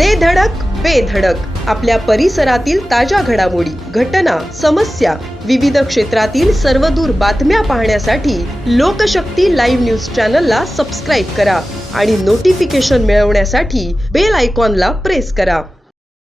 दे धडक बेधडक आपल्या परिसरातील ताज्या घडामोडी घटना समस्या विविध क्षेत्रातील सर्वदूर बातम्या पाहण्यासाठी लोकशक्ती लाईव्ह न्यूज चॅनलला सबस्क्राईब करा आणि नोटिफिकेशन मिळवण्यासाठी बेल आयकॉनला प्रेस करा.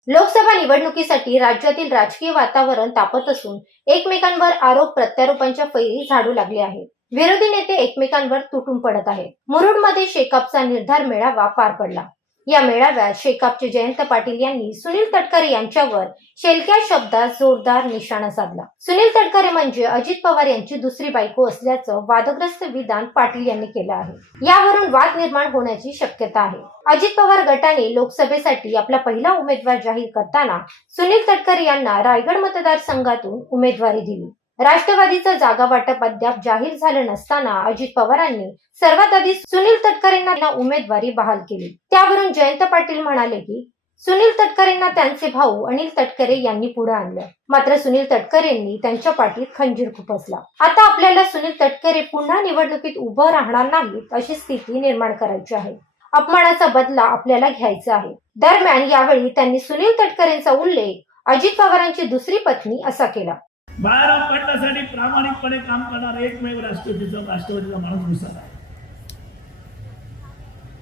लोकसभा निवडणुकीसाठी राज्यातील राजकीय वातावरण तापत असून एकमेकांवर आरोप प्रत्यारोपांच्या फैरी झाडू लागले आहे. विरोधी नेते एकमेकांवर तुटून पडत आहेत. मुरुडमध्ये शेकापचा निर्धार मेळावा पार पडला. या मेळाव्यात शेकापचे जयंत पाटील यांनी सुनील तटकरे यांच्यावर शेलक्या शब्दात जोरदार निशाणा साधला. सुनील तटकरे म्हणजे अजित पवार यांची दुसरी बायको असल्याचं वादग्रस्त विधान पाटील यांनी केलं आहे. यावरून वाद निर्माण होण्याची शक्यता आहे. अजित पवार गटाने लोकसभेसाठी आपला पहिला उमेदवार जाहीर करताना सुनील तटकरे यांना रायगड मतदारसंघातून उमेदवारी दिली. राष्ट्रवादीचं जागा वाटप अद्याप जाहीर झालं नसताना अजित पवारांनी सर्वात आधी सुनील तटकरेंना उमेदवारी बहाल केली. त्यावरून जयंत पाटील म्हणाले की सुनील तटकरेंना त्यांचे भाऊ अनिल तटकरे यांनी पुढे आणलं. मात्र सुनील तटकरेंनी त्यांच्या पाठीत खंजीर खुपसला. आता आपल्याला सुनील तटकरे पुन्हा निवडणुकीत उभं राहणार नाहीत अशी स्थिती निर्माण करायची आहे. अपमानाचा बदला आपल्याला घ्यायचा आहे. दरम्यान यावेळी त्यांनी सुनील तटकरेंचा उल्लेख अजित पवारांची दुसरी पत्नी असा केला. बाळाराम पाटलासाठी प्रामाणिकपणे काम करणारा एकमेव राष्ट्रपतीचा राष्ट्रवादीचा माणूस घुसला आहे.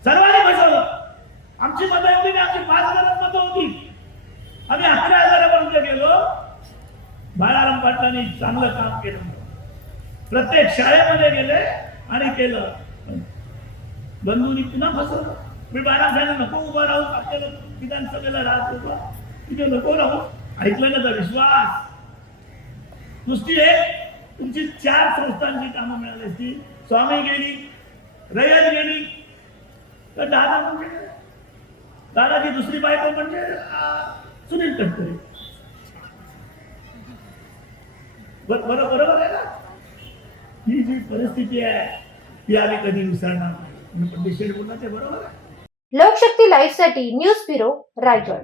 सर्वांनी फसवलं आमची मतं एवढी नाही आमची पाच हजारात मतं होती. आम्ही अकरा हजारापर्यंत गेलो. बाळाराम पाटलांनी चांगलं काम केलं. प्रत्येक शाळेमध्ये गेले आणि केलं. बंधूंनी पुन्हा फसवलं मी बाळासाहेब नको उभं राहू आपल्याला विधानसभेला राहत होता तिथे नको राहू. ऐकलं ना तर विश्वास. नुसती हे तुमची चार संस्थांची कामं मिळाली असती. स्वामी गेली रयत गेली. तर दादा म्हणजे? दादाची दुसरी बायको म्हणजे सुनील तटकरे. बरोबर बरोबर आहे ना? ही जी परिस्थिती आहे ती आम्ही कधी विसरणार नाही. मी पंडित ते बरोबर आहे? लोकशक्ती लाईव्हसाठी न्यूज ब्युरो रायगड.